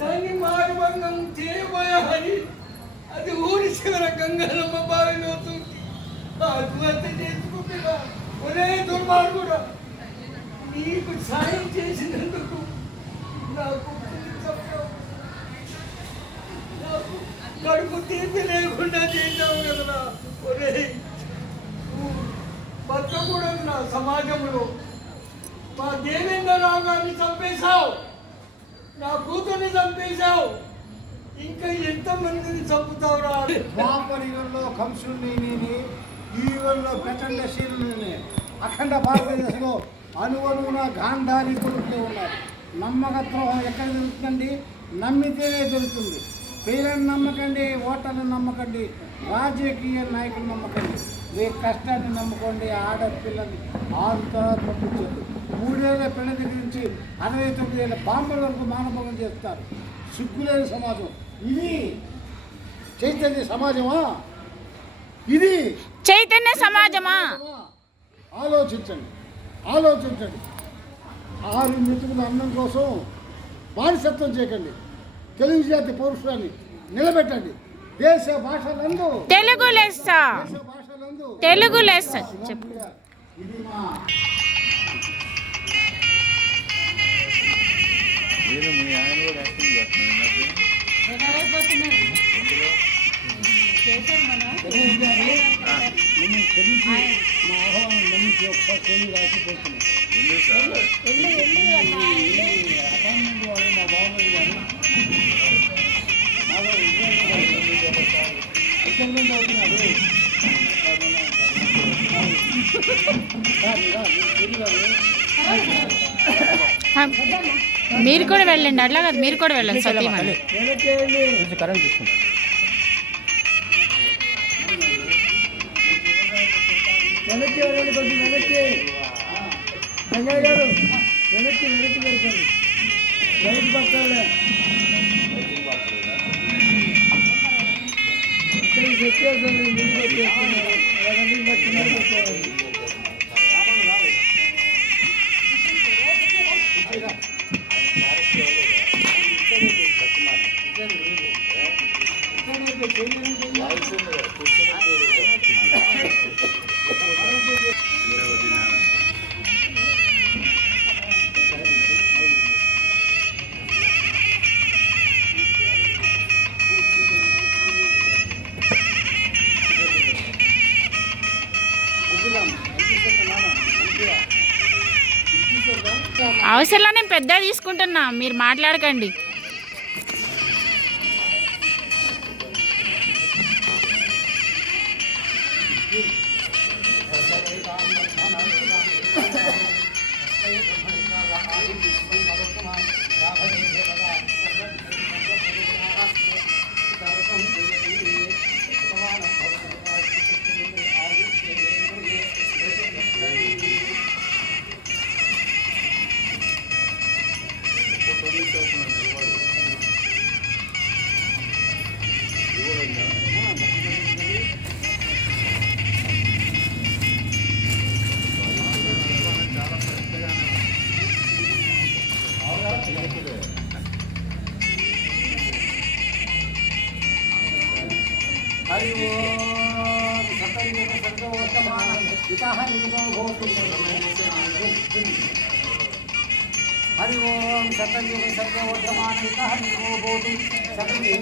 దాన్ని మార్గంగం చేయబోయాలి. అది ఊరి చివర గంగలమ్మ బావిలో తూకి ఆత్మహత్య చేసుకుంటున్నా. ఒరే దుర్మార్గుడా, నీకు సాయం చేసినందుకు నాకు కడుపు తీపి లేకుండా చేశావు కదరా. ఒరే బతకూడదు నా సమాజంలో. మా దేవేంద్రరావు గారిని చంపేశావు, నా కూతుర్ని చంపేశావు, ఇంకా ఎంతమందిని చంపుతావురా? ద్వాపర యుగంలో కంసుని, ఈ యుగంలో ప్రచండశీలుని, అఖండ భారతదేశంలో అణువణువున గాంధారి కొడుకులు ఉన్నారు. నమ్మకత్వం ఎక్కడ దొరుకుతుందండి? నమ్మితేనే దొరుకుతుంది. పేర్లను నమ్మకండి, ఓటర్లను నమ్మకండి, రాజకీయ నాయకులు నమ్మకండి. మీ కష్టాన్ని నమ్ముకోండి. ఆడపిల్లల్ని 6 తర్వాత పంపించద్దు. 3 ఏళ్ళ పిల్ల దగ్గర నుంచి 69 ఏళ్ళ బాంబుల వరకు మానభంగం చేస్తారు. సిగ్గులేని సమాజం ఇది. చైతన్య సమాజమా ఇది? చైతన్య సమాజమా? ఆలోచించండి, ఆలోచించండి. 6 మృతుకుల అన్నం కోసం బానిసత్వం చేయకండి. తెలుగు జాతి పౌరుషాన్ని నిలబెట్టండి. దేశ భాషలందు తెలుగు లెస్స, తెలుగు లెస్స చెప్పు. ఇది మా ఒకసారి రాసిపోతున్నాను. మా బాబు గారు మీరు కూడా వెళ్ళండి. అట్లా కాదు, మీరు కూడా వెళ్ళండి. సతీమణి కరెంట్ తీసుకుంటాం. వెనక్కి వెళ్ళండి, కొంచెం వెనక్కి. రంగయ్య గారు వెనక్కి వెళ్ళండి. రైతు పక్కలే ఇక్కడికి వచ్చేసాను. ముందుకు వచ్చేస్తున్నాను. అవసరంలో నేను పెద్ద తీసుకుంటున్నా, మీరు మాట్లాడకండి. हरि ओम सतयुग सर्वोत्तमानं पिता निगमो भवतु। हरि ओम सतयुग सर्वोत्तमानं पिता निगमो भवतु। सकलदेव